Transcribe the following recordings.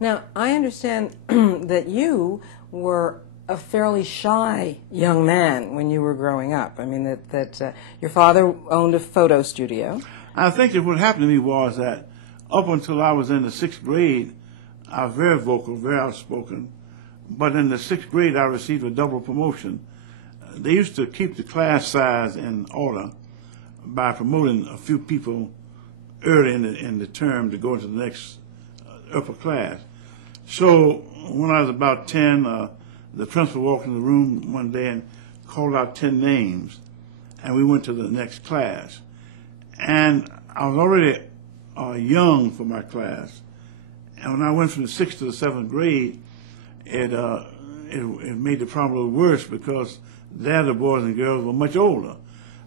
Now, I understand that you were a fairly shy young man when you were growing up. I mean, that your father owned a photo studio. I think that what happened to me was that up until I was in the 6th grade, I was very vocal, very outspoken. But in the 6th grade, I received a double promotion. They used to keep the class size in order by promoting a few people early in the term to go into the next upper class. So when I was about 10, the principal walked in the room one day and called out 10 names, and we went to the next class. And I was already young for my class. And when I went from the 6th to the 7th grade, it made the problem a little worse because there the boys and girls were much older.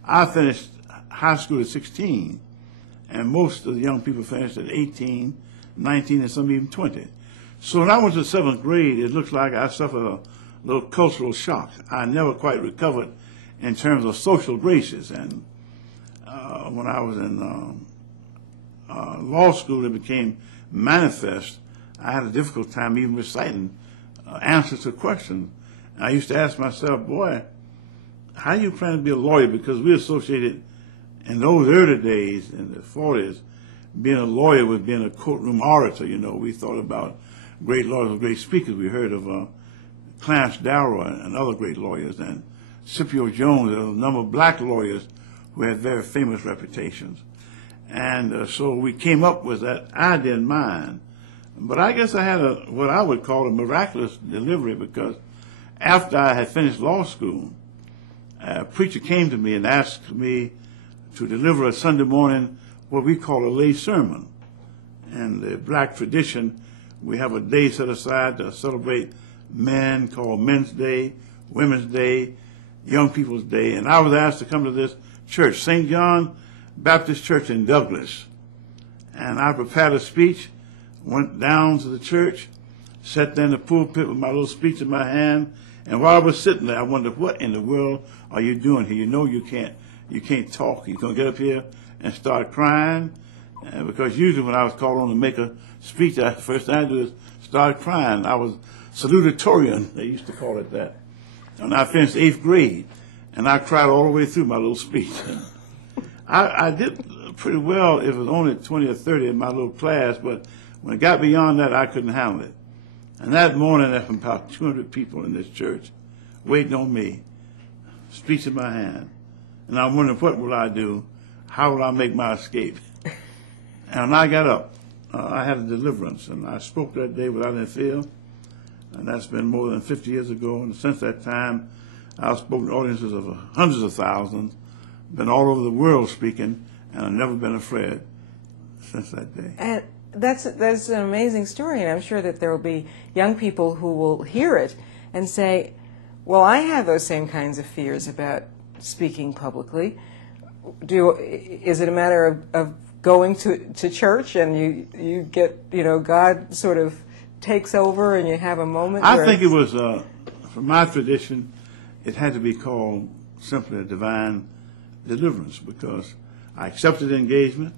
I finished high school at 16, and most of the young people finished at 18, 19, and some even 20. So when I went to the 7th grade, it looked like I suffered a little cultural shock. I never quite recovered in terms of social graces. And when I was in law school, it became manifest. I had a difficult time even reciting answers to questions. And I used to ask myself, boy, how do you plan to be a lawyer? Because we associated in those early days, in the 40s, being a lawyer was being a courtroom orator. You know, we thought about great lawyers and great speakers. We heard of Clarence Darrow and other great lawyers, and Scipio Jones, and a number of black lawyers who had very famous reputations. And so we came up with that idea in mind. But I guess I had what I would call a miraculous delivery, because after I had finished law school, a preacher came to me and asked me to deliver a Sunday morning what we call a lay sermon. In the black tradition, we have a day set aside to celebrate men, called Men's Day, Women's Day, Young People's Day. And I was asked to come to this church, St. John Baptist Church in Douglas. And I prepared a speech, went down to the church, sat there in the pulpit with my little speech in my hand. And while I was sitting there, I wondered, what in the world are you doing here? You know you can't talk. You're going to get up here and start crying. Because usually when I was called on to make a speech, the first thing I do is start crying. I was salutatorian, they used to call it that. And I finished 8th grade, and I cried all the way through my little speech. I did pretty well. It was only 20 or 30 in my little class, but when it got beyond that, I couldn't handle it. And that morning, there were about 200 people in this church waiting on me, speech in my hand. And I'm wondering, what will I do? How will I make my escape? And when I got up, I had a deliverance, and I spoke that day without any fear. And that's been more than 50 years ago. And since that time, I've spoken to audiences of hundreds of thousands, been all over the world speaking, and I've never been afraid since that day. And that's an amazing story, and I'm sure that there will be young people who will hear it and say, well, I have those same kinds of fears about speaking publicly. Is it a matter of going to church and you get, God sort of takes over and you have a moment? I think it was, from my tradition, it had to be called simply a divine deliverance, because I accepted the engagement.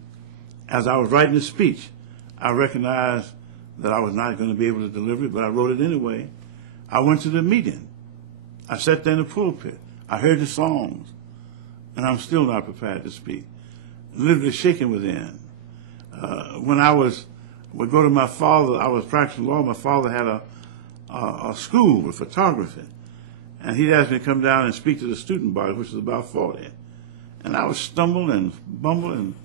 As I was writing the speech, I recognized that I was not going to be able to deliver it, but I wrote it anyway. I went to the meeting. I sat there in the pulpit. I heard the songs, and I'm still not prepared to speak. Literally shaking within. When I would go to my father, I was practicing law. My father had a school with photography, and he'd asked me to come down and speak to the student body, which was about 40. And I was stumbling and bumbling.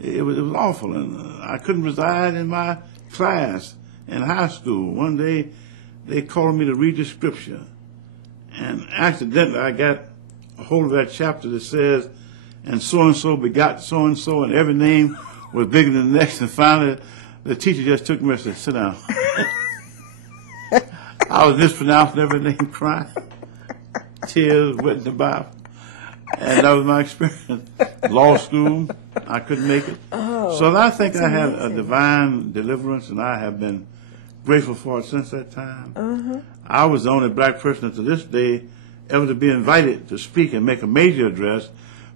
It was awful, and I couldn't reside in my class in high school. One day, they called me to read the scripture, and accidentally I got a hold of that chapter that says, and so begot so-and-so, and every name was bigger than the next, and finally the teacher just took me and said, sit down. I was mispronouncing every name, crying, tears wet in the Bible. And that was my experience. Law school, I couldn't make it. Oh, so I think I had a divine deliverance, and I have been grateful for it since that time. I was the only black person to this day ever to be invited to speak and make a major address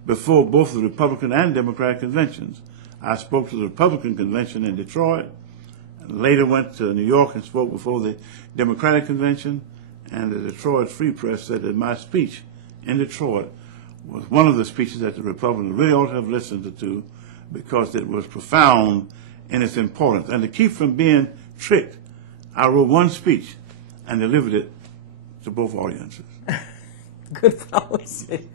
before both the Republican and Democratic conventions. I spoke to the Republican convention in Detroit, Later went to New York and spoke before the Democratic Convention, and the Detroit Free Press said that my speech in Detroit was one of the speeches that the Republicans really ought to have listened to, because it was profound in its importance. And to keep from being tricked, I wrote one speech and delivered it to both audiences. Good policy.